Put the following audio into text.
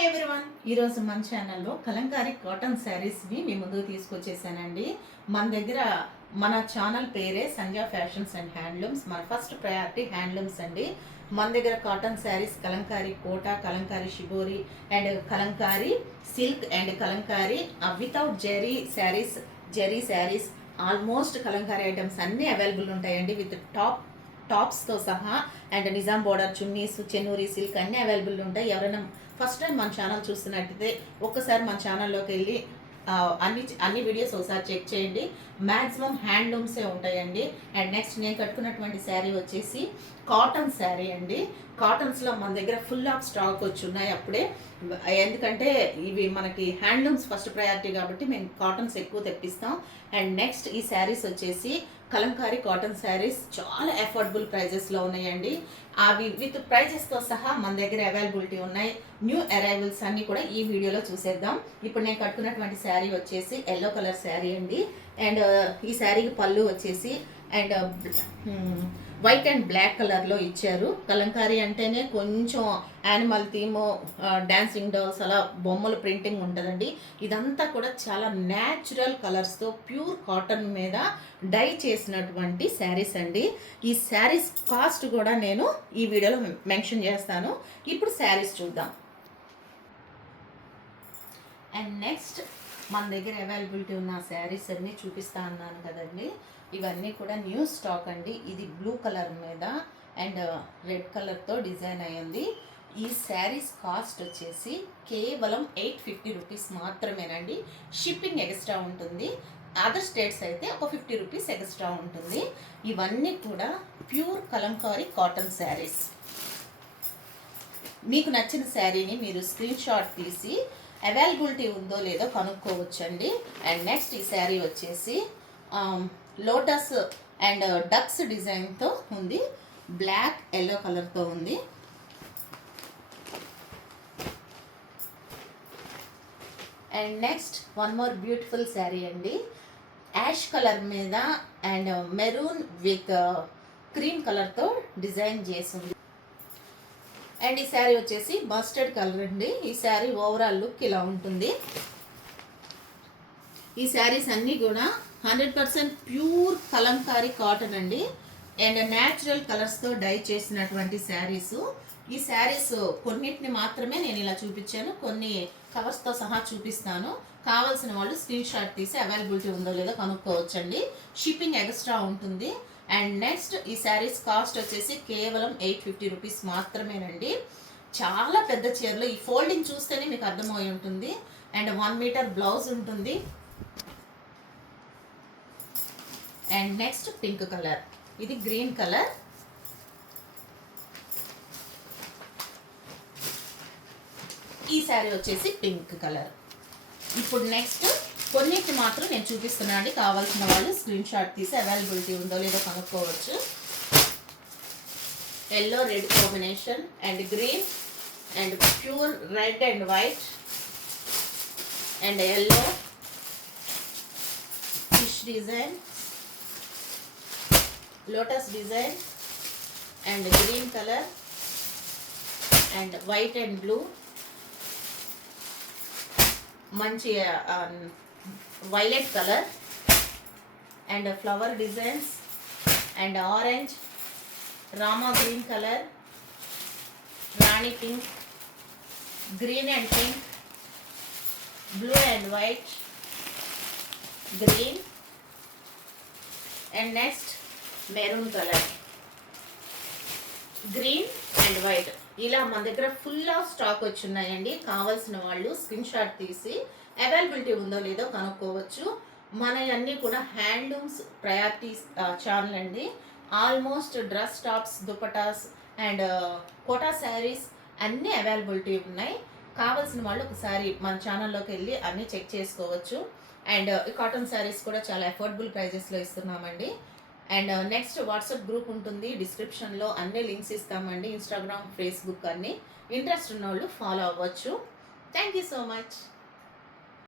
Hi everyone, ఈరోజు మన ఛానల్లో కలంకారీ కాటన్ శారీస్ని మీ ముందుకు తీసుకొచ్చేసానండి. మన దగ్గర మన ఛానల్ పేరే సంజా ఫ్యాషన్స్ అండ్ హ్యాండ్లూమ్స్. మన ఫస్ట్ ప్రయారిటీ హ్యాండ్లూమ్స్ అండి. మన దగ్గర cotton saris, Kalamkari Kota, Kalamkari shibori and Kalamkari silk and Kalamkari without zari saris almost Kalamkari items అన్నీ అవైలబుల్ ఉంటాయండి. విత్ టాప్స్తో సహా and Nizam border chunnis, Chennuri silk అన్నీ అవైలబుల్ ఉంటాయి. ఎవరైనా ఫస్ట్ టైం మన ఛానల్ చూస్తున్నట్టయితే ఒక్కసారి మన ఛానల్లోకి వెళ్ళి అన్ని వీడియోస్ ఒకసారి చెక్ చేయండి. మ్యాక్సిమం హ్యాండ్లూమ్సే ఉంటాయండి. అండ్ నెక్స్ట్ నేను కట్టుకున్నటువంటి శారీ వచ్చేసి కాటన్ శారీ అండి. కాటన్స్లో మన దగ్గర ఫుల్ ఆఫ్ స్టాక్ వచ్చి ఉన్నాయి అప్పుడే. ఎందుకంటే ఇవి మనకి హ్యాండ్లూమ్స్ ఫస్ట్ ప్రయారిటీ కాబట్టి మేము కాటన్స్ ఎక్కువ తెప్పిస్తాం. అండ్ నెక్స్ట్ ఈ శారీస్ వచ్చేసి కలంకారీ కాటన్ శారీస్ చాలా అఫోర్డబుల్ ప్రైజెస్లో ఉన్నాయండి. అవి విత్ ప్రైజెస్తో సహా మన దగ్గర అవైలబిలిటీ ఉన్నాయి. న్యూ అరైవల్స్ అన్నీ కూడా ఈ వీడియోలో చూసేద్దాం. ఇప్పుడు నేను కట్టుకున్నటువంటి శారీ వచ్చేసి ఎల్లో కలర్ శారీ అండి. అండ్ ఈ శారీకి పళ్ళు వచ్చేసి అండ్ వైట్ అండ్ బ్లాక్ కలర్లో ఇచ్చారు. కలంకారీ అంటేనే కొంచెం యానిమల్ థీమ్, డాన్సింగ్ డాల్స్ అలా బొమ్మలు ప్రింటింగ్ ఉంటుందండి. ఇదంతా కూడా చాలా న్యాచురల్ కలర్స్తో ప్యూర్ కాటన్ మీద డై చేసినటువంటి శారీస్ అండి. ఈ శారీస్ కాస్ట్ కూడా నేను ఈ వీడియోలో మెన్షన్ చేస్తాను. ఇప్పుడు శారీస్ చూద్దాం. అండ్ నెక్స్ట్ మన దగ్గర అవైలబిలిటీ ఉన్న శారీస్ అన్నీ చూపిస్తా అన్నాను కదండి. ఇవన్నీ కూడా న్యూ స్టాక్ అండి. ఇది బ్లూ కలర్ మీద అండ్ రెడ్ కలర్తో డిజైన్ అయ్యింది. ఈ శారీస్ కాస్ట్ వచ్చేసి కేవలం 850 రూపీస్ మాత్రమేనండి. షిప్పింగ్ ఎక్స్ట్రా ఉంటుంది. అదర్ స్టేట్స్ అయితే ఒక 50 రూపీస్ ఎక్స్ట్రా ఉంటుంది. ఇవన్నీ కూడా ప్యూర్ కలంకారీ కాటన్ శారీస్. మీకు నచ్చిన శారీని మీరు స్క్రీన్ షాట్ తీసి అవైలబిలిటీ ఉందో లేదో కనుక్కోవచ్చండి. అండ్ నెక్స్ట్ ఈ శారీ వచ్చేసి లోటస్ అండ్ డక్స్ డిజైన్తో ఉంది. బ్లాక్ ఎల్లో కలర్తో ఉంది. And next one more beautiful sari అండి. యాష్ కలర్ మీద అండ్ మెరూన్ విత్ క్రీమ్ కలర్తో డిజైన్ చేసింది. అండ్ ఈ శారీ వచ్చేసి మస్టర్డ్ కలర్ అండి. ఈ శారీ ఓవరాల్ లుక్ ఇలా ఉంటుంది. ఈ శారీస్ అన్నీ కూడా 100% ప్యూర్ కలంకారీ కాటన్ అండి. అండ్ న్యాచురల్ కలర్స్తో డై చేసినటువంటి శారీస్. ఈ శారీస్ కొన్నిటిని మాత్రమే నేను ఇలా చూపించాను, కొన్ని కవర్స్తో సహా చూపిస్తాను. కావాల్సిన వాళ్ళు స్క్రీన్ షాట్ తీసి అవైలబిలిటీ ఉందో లేదో కనుక్కోవచ్చండి. షిప్పింగ్ ఎక్స్ట్రా ఉంటుంది. అండ్ నెక్స్ట్ ఈ శారీస్ కాస్ట్ వచ్చేసి కేవలం 850 రూపీస్ మాత్రమేనండి. చాలా పెద్ద చీరలు, ఈ ఫోల్డింగ్ చూస్తేనే మీకు అర్థమై ఉంటుంది. అండ్ 1 మీటర్ బ్లౌజ్ ఉంటుంది. అండ్ నెక్స్ట్ పింక్ కలర్, ఇది గ్రీన్ కలర్. ఈ శారీ వచ్చేసి పింక్ కలర్. ఇప్పుడు నెక్స్ట్ కొన్నిటిని మాత్రం నేను చూపిస్తున్నాను అండి. కావాల్సిన వాళ్ళు స్క్రీన్ షాట్ తీసి అవైలబిలిటీ ఉందో లేదో కనుక్కోవచ్చు. Yellow red combination and green and pure red and white and yellow fish design, lotus design and green colour and white and blue, మంచి violet colour and flower designs and orange, Rama green colour, రాణి pink, green and pink, blue and white, green and next maroon colour, green and white. ఇలా మన దగ్గర full of stock వచ్చి ఉన్నాయండి. కావాల్సిన వాళ్ళు screen shot తీసి అవైలబిలిటీ ఉందో లేదో కనుక్కోవచ్చు. మన అన్నీ కూడా హ్యాండ్లూమ్స్ ప్రయారిటీస్ ఛానల్ అండి. Almost dress tops, dupattas and Kota saris అన్నీ అవైలబిలిటీ ఉన్నాయి. కావాల్సిన వాళ్ళు ఒకసారి మన ఛానల్లోకి వెళ్ళి అన్నీ చెక్ చేసుకోవచ్చు. అండ్ కాటన్ శారీస్ కూడా చాలా అఫోర్డబుల్ ప్రైజెస్లో ఇస్తున్నామండి. అండ్ నెక్స్ట్ వాట్సాప్ గ్రూప్ ఉంటుంది. డిస్క్రిప్షన్లో అన్ని లింక్స్ ఇస్తామండి. ఇన్స్టాగ్రామ్, ఫేస్బుక్ అన్నీ. ఇంట్రెస్ట్ ఉన్న వాళ్ళు ఫాలో అవ్వచ్చు. Thank you so much.